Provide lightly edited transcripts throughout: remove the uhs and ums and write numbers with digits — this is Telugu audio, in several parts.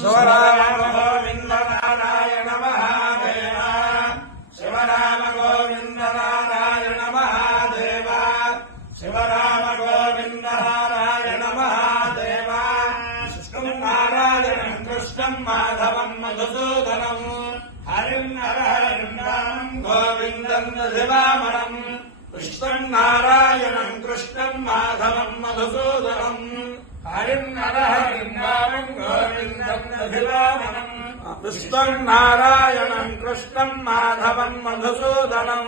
శివరామ గోవింద నారాయణ మహాదేవ శివరామ గోవింద నారాయణ మహాదేవ శివరామ గోవింద నారాయణ మహాదేవ కృష్ణం నారాయణం కృష్ణం మాధవం మధుసూదనం హరిం హరిం రామం గోవిందం దశవామనం కృష్ణం నారాయణం కృష్ణం మాధవం మధుసూదనం హరిం హరిం రామం గోవిందం దశవామనం కృష్ణం నారాయణం కృష్ణం మాధవం మధుసూదనం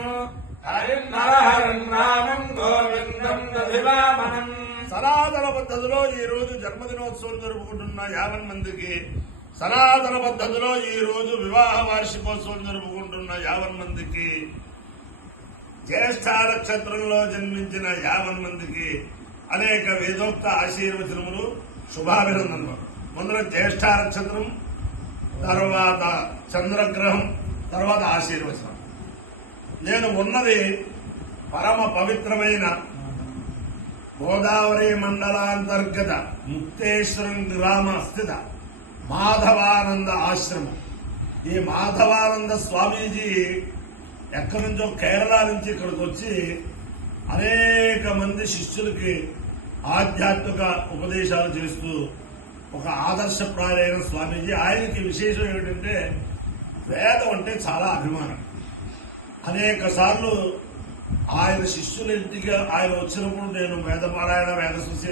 హరిం హరిం రామం గోవిందం దశవామనం. సనాతన పద్ధతిలో ఈ రోజు జన్మదినోత్సవం జరుపుకుంటున్న 50 మందికి, సనాతన పద్ధతిలో ఈ రోజు వివాహ వార్షికోత్సవం జరుపుకుంటున్న 50 మందికి, జ్యేష్ఠ నక్షత్రంలో జన్మించిన 50 మందికి అనేక వేదోక్త ఆశీర్వచనములు, శుభాభినందనలు. ముందర జ్యేష్ఠ నక్షత్రం, తర్వాత చంద్రగ్రహం, తర్వాత ఆశీర్వచనం. నేను ఉన్నది పరమ పవిత్రమైన గోదావరి మండలాంతర్గత ముక్తేశ్వరం గ్రామ స్థిత మాధవానంద ఆశ్రమం. ఈ మాధవానంద స్వామీజీ ఎక్కడి నుంచో కేరళ నుంచి ఇక్కడికి వచ్చి అనేక మంది శిష్యులకి ఆధ్యాత్మిక ఉపదేశాలు చేస్తూ ఒక ఆదర్శప్రాయులైన స్వామీజీ. ఆయనకి విశేషం ఏమిటంటే వేదం అంటే చాలా అభిమానం. అనేక సార్లు ఆయన శిష్యుల ఇంటికి ఆయన వచ్చినప్పుడు నేను వేదపారాయణ వేద శుద్ధి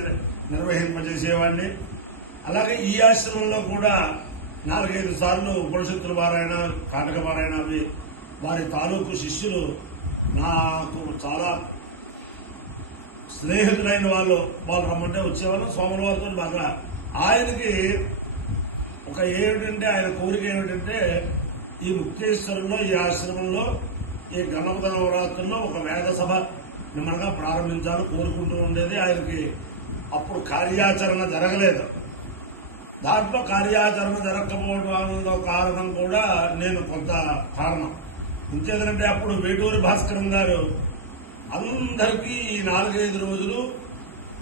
నిర్వహింపజేసేవాడిని. అలాగే ఈ ఆశ్రమంలో కూడా 4-5 సార్లు ఉపనిషత్తుల పారాయణ, కాటక పారాయణ అవి వారి తాలూకు శిష్యులు నాకు చాలా స్నేహితులైన వాళ్ళు రమ్మంటే వచ్చేవాళ్ళు. స్వాముల వారితో బాగా ఆయనకి ఒక ఏమిటంటే ఆయన కోరిక ఏమిటంటే ఈ ముక్తేశ్వరంలో ఈ ఆశ్రమంలో ఈ గణపతి నవరాత్రుల్లో ఒక వేద సభ నిమ్మగా ప్రారంభించాలని కోరుకుంటూ ఉండేది. ఆయనకి అప్పుడు కార్యాచరణ జరగలేదు. దాంట్లో కార్యాచరణ జరగకపోవడంలో కారణం కూడా నేను కొంత కారణం. ఇంకేదంటే అప్పుడు వేటూరి భాస్కరం గారు అందరికీ ఈ 4-5 రోజులు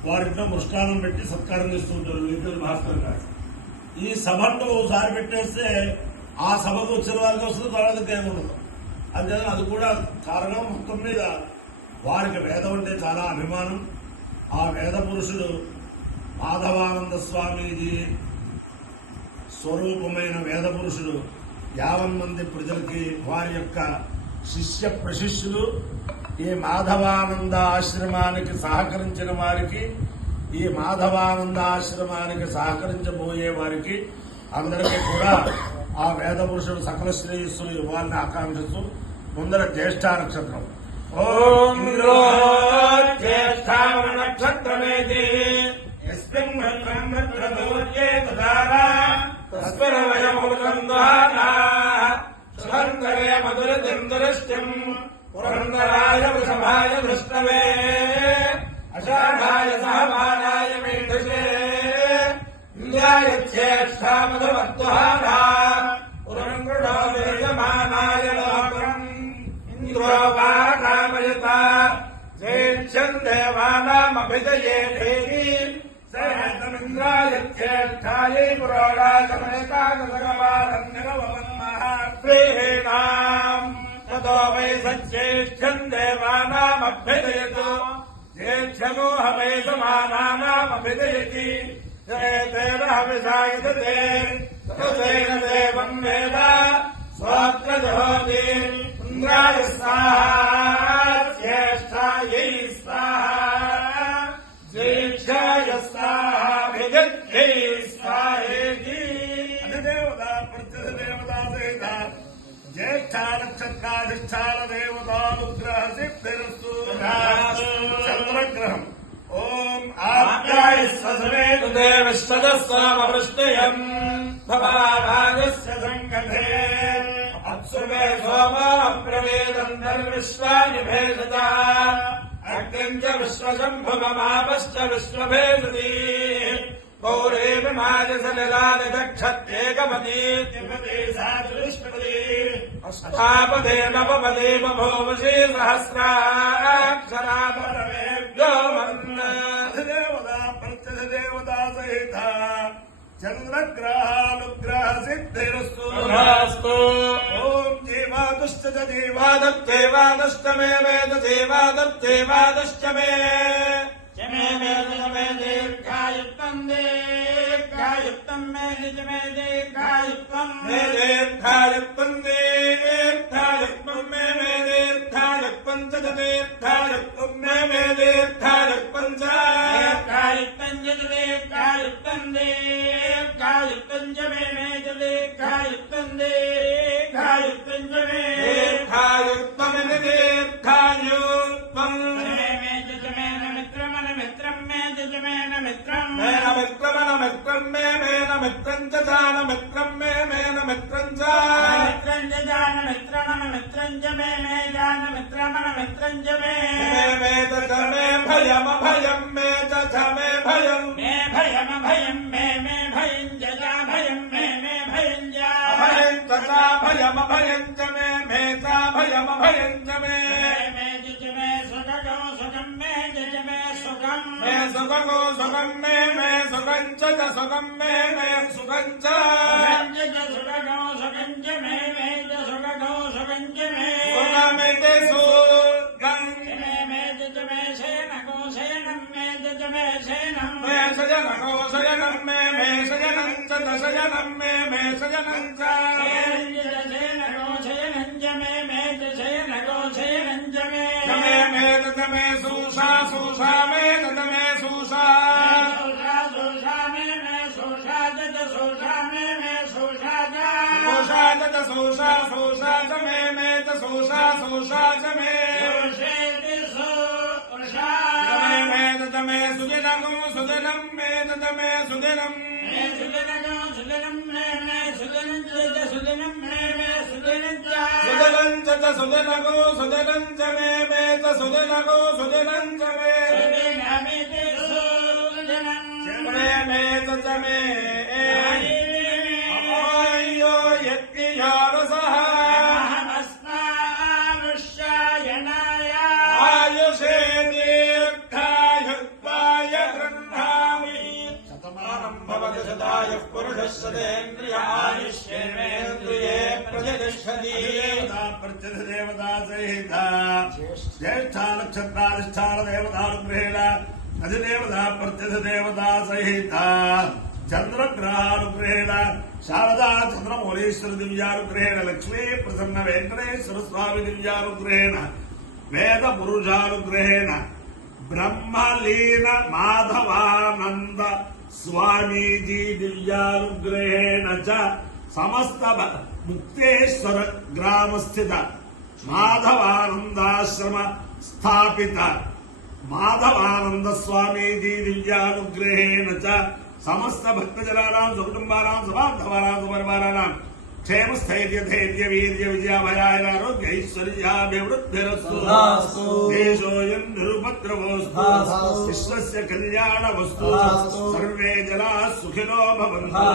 వారింట్లో మృష్టానం పెట్టి సత్కారం చేస్తుంటారు వేటూరి భాస్కరం గారు. ఈ సభంలో ఒకసారి పెట్టేస్తే ఆ సభకు వచ్చిన వాళ్ళకి వస్తుంది, తర్వాత ఏముండదు. అంతే, అది కూడా కారణం. మొత్తం మీద వారికి వేదం అంటే చాలా అభిమానం. ఆ వేద పురుషుడు మాధవానంద స్వామీజీ స్వరూపమైన వేద పురుషుడు 50 మంది ప్రజలకి వారి యొక్క శిష్య ప్రశిష్యులు, ఈ మాధవానంద ఆశ్రమానికి సహకరించిన వారికి, ఈ మాధవానంద ఆశ్రమానికి సహకరించబోయే వారికి అందరికీ కూడా ఆ వేద పురుషుడు సకల శ్రేయస్సులు ఇవ్వాలని ఆకాంక్షిస్తూ ముందర జ్యేష్ఠ నక్షత్రం. ఓం జ్యేష్ఠ నక్షత్రమేది సుందరే మధురతిం పురందరాయ వృషభాయ వృష్ణవే అషాఢాయ సహమానాయ మేధసే ఇంద్రాయ జ్యేష్ఠ మధువర్తుహారా పురంగృఢో వేయమానాయ లోకం ఇంద్రో వారామయత జ్యేష్ఠం దేవానామభిజయే దేవి సహేంద్రాయ జ్యేష్ఠాయై పురోడాశమయతాగవారన్యగవన్మహాత్వేనాం తతో వై సజ్యేష్ఠం దేవానామభ్యుదయతు జ్యేష్ఠమోహవై సమానానామభిదయతి తేన హవిషాయతే తదేన దేవం వేద స్వాత్ర జహోతి ఇంద్రాయ స్వాహా జ్యేష్ఠాయై స్వాహా జ్యేష్ఠాయ స్వాహా విదగ్ధై స్వాహేతి. అధిదేవత ప్రత్యధిదేవతా సహిత జ్యేష్ఠ నక్షత్రాధిష్టాన దేవతానుగ్రహ సిద్ధిరస్తు. చంద్రగ్రహం. ఓం ఆప్యాయస్వసమేతుదే విశ్వదస్వామవృష్టయం భవారాజస్య సంగతే అప్సుమే సోమా ప్రవేదంతర్విశ్వాని భేషజ అగ్నిం చ విశ్వశంభువమాపశ్చ విశ్వభేషజీ గౌరే విమాజసలిలాదక్షత్యేకపదీ సాధుష్పదీ అష్టాపదే నవపదే బభూవశీ సహస్రాక్షరా పరమేభ్యో వన్న. దేవతా ప్రత్యధిదేవతా సహిత చంద్రగ్రహానుగ్రహ సిద్ధిరస్తు తథాస్తు. ఓం జీవాదుష్ట దేవాదత్తేవాదశ్చ మే వేద దేవాదత్తేవాదశ్చ మే చమే వేద చమే దీర్ఘాయుక్తం దీర్ఘాయుక్తం మే నిజమే దీర్ఘాయుక్తం మే దీర్ఘాయుక్తం దీర్ఘాయుక్తం మే దీర్ఘాయుక్తం చ దీర్ఘాయుక్తం మే దీర్ఘాయుక్తం చ దీర్ఘాయుక్తం చ దీర్ఘాయుక్తం దీర్ఘాయుక్తం చ మే దీర్ఘాయుక్తం దీర్ఘాయుక్తం చ మే దీర్ఘాయుక్తమితి దీర్ఘాయుక్తం మేన మిత్రమన మిత్రం మే మేన మిత్రం చ దాన మిత్రం మే మేన మిత్రం చ మే మే చ మే భయం భయం మే చ మే భయం భయం చ భయం చ మే చ భయం చ మే మే సుఖగో సుఖం మే సుఖం చ సుఖం మే సుఖం చ సుఖమితి సుఖం మే శయనగో శయనం మే శయనం చ శయనం మే శయనం చ మే చ మే సూషా సూషా మే చ మే సూషా సూషా చ సూషా సూషా చ మే చ సూషా సూషా చ మే మే చ మే సుదినం సుదినం మే చ మే సుదినం సుదినం చ సుదినగో సుదినం చ మే చ సుదినగో సుదినం చ మే మే చ మే అమాయో యత్కియారసః ఆయుషే దీర్ఘాయుత్వాయ గృహ్ణామి శతమానం భవతి శతాయుః పురుషः శతేంద్రియాయుష్యేంద్రియే ప్రతిష్టతి దేవతా సహిత జ్యేష్ఠా నక్షత్రాధిష్టాన దేవతానుగ్రహేణ అధిదేవతా ప్రత్యధ దేవతా సహిత చంద్రగ్రహానుగ్రహేణ శారదా చంద్రమౌళీశ్వర దివ్యానుగ్రహేణ లక్ష్మీ ప్రసన్న వెంకటేశ్వర స్వామి దివ్యానుగ్రహేణ వేద పురుషానుగ్రహేణ బ్రహ్మలీన మాధవానంద స్వామీజీ దివ్యానుగ్రహేణ చ సమస్త ముక్తేశ్వర గ్రామస్థిత మాధవానందాశ్రమ స్థాపిత మాధవానంద స్వామీజీ దివ్యానుగ్రహేణ చ సమస్త భక్తజనానాం సుకుటుంబానాం సబాంధవానాం సుపరివారాణాం క్షేమ స్థైర్య ధైర్య వీర్య విజయాభయారోగ్య ఐశ్వర్యాభివృద్ధిరస్తు దేశోయం నిరుపద్రవోస్తు విశ్వస్య కళ్యాణవస్తు సర్వే జనా సుఖినో భవంతు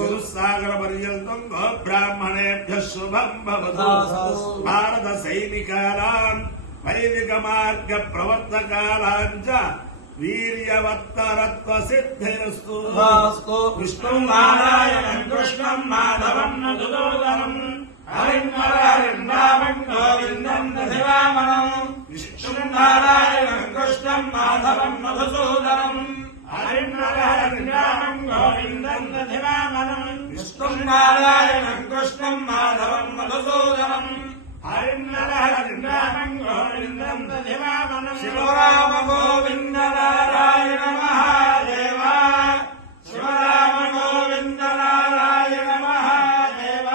చతుస్సాగర పర్యంతం గోబ్రాహ్మణేభ్యః శుభం భవతు భారత సైనికానాం వైదిక మార్గ ప్రవర్తకానాం చ వీర్యవత్తరత్వ సిద్ధిరస్తు విష్ణుం నారాయణం కృష్ణం మాధవం మధుసూదనం హరిం హరిం రామం గోవిందం దధివామనం విష్ణుం నారాయణం కృష్ణం మాధవం మధుసూదనం హరిం హరిం రామం గోవిందం దధివామనం విష్ణుం నారాయణం కృష్ణం మాధవం మధుసూదనం హరిం హరిం రామం గోవిందం దధివామనం శివరామ గోవింద నారాయణ మహాదేవ శివరామ గోవింద నారాయణ మహాదేవ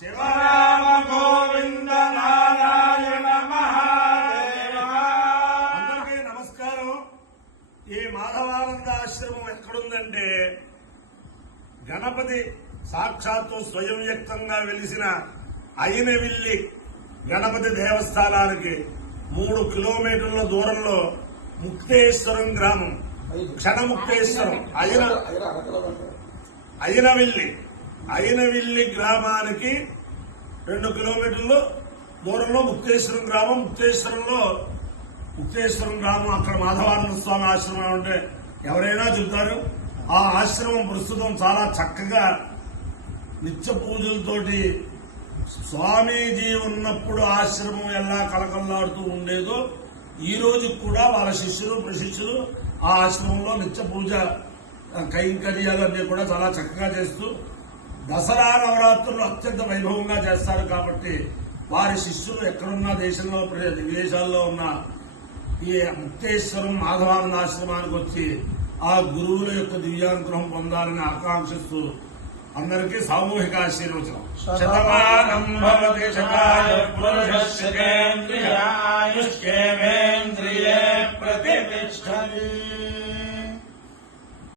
శివరామ గోవింద నారాయణ మహాదేవ. అందరికీ నమస్కారం. ఈ మాధవానంద ఆశ్రమం ఎక్కడుందంటే గణపతి సాక్షాత్తు స్వయం వ్యక్తంగా వెలిసిన అయినవిల్లి గణపతి దేవస్థానానికి 3 కిలోమీటర్ల దూరంలో ముక్తేశ్వరం గ్రామం, క్షణముక్తేశ్వరం అయినవిల్లి గ్రామానికి 2 కిలోమీటర్లు దూరంలో ముక్తేశ్వరం గ్రామం. ముక్తేశ్వరం గ్రామం అక్కడ మాధవానంద స్వామి ఆశ్రమం అంటే ఎవరైనా చెబుతారు. ఆ ఆశ్రమం ప్రస్తుతం చాలా చక్కగా నిత్య పూజలతోటి స్వామీజీ ఉన్నప్పుడు ఆశ్రమం ఎలా కలకల్లాడుతూ ఉండేదో ఈ రోజు కూడా వాళ్ళ శిష్యులు ప్రశిష్యులు ఆ ఆశ్రమంలో నిత్య పూజ కైంకర్యాలన్నీ కూడా చాలా చక్కగా చేస్తూ దసరా నవరాత్రులు అత్యంత వైభవంగా చేస్తారు. కాబట్టి వారి శిష్యులు ఎక్కడున్నా దేశంలో విదేశాల్లో ఉన్న ఈ ముక్తేశ్వరం మాధవానంద ఆశ్రమానికి వచ్చి ఆ గురువుల యొక్క దివ్యానుగ్రహం పొందాలని ఆకాంక్షిస్తూ అందరికీ సామూహిక ఆశీర్వచనం. శతమానం భవతి శతాయ పురుషస్యేంద్రియాయుష్యేంద్రియే ప్రతిష్టతి.